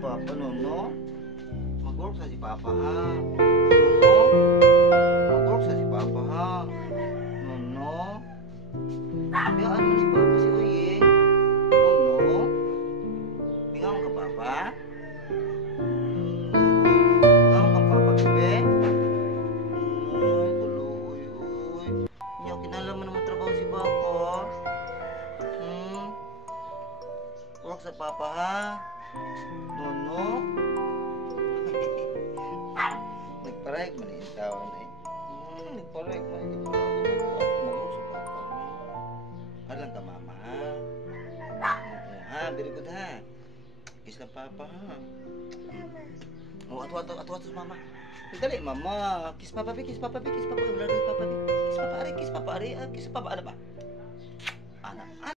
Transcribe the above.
Papa, no? Mag-work sa si Papa, ha? No? Mag-work sa si Papa, ha? No? Biyaan mo si Papa si Uyeng. No? Bingaw ka, Papa? Bingaw ka, Papa, bebe? Uy, kuloy, uy. Hindi, kinalaman naman trabaho si Papa. Work sa Papa, ha? No? Nagparayag man yung tao na eh. Nagparayag man yung tao na mag-usap sa Papa. Alam ka, Mama, ha? Ha, very good, ha? Kiss na Papa, ha? Ato, Mama. Dali, Mama. Kiss Papa, kiss Papa, kiss Papa. Kiss Papa, kiss Papa, kiss Papa, kiss Papa, ano ba?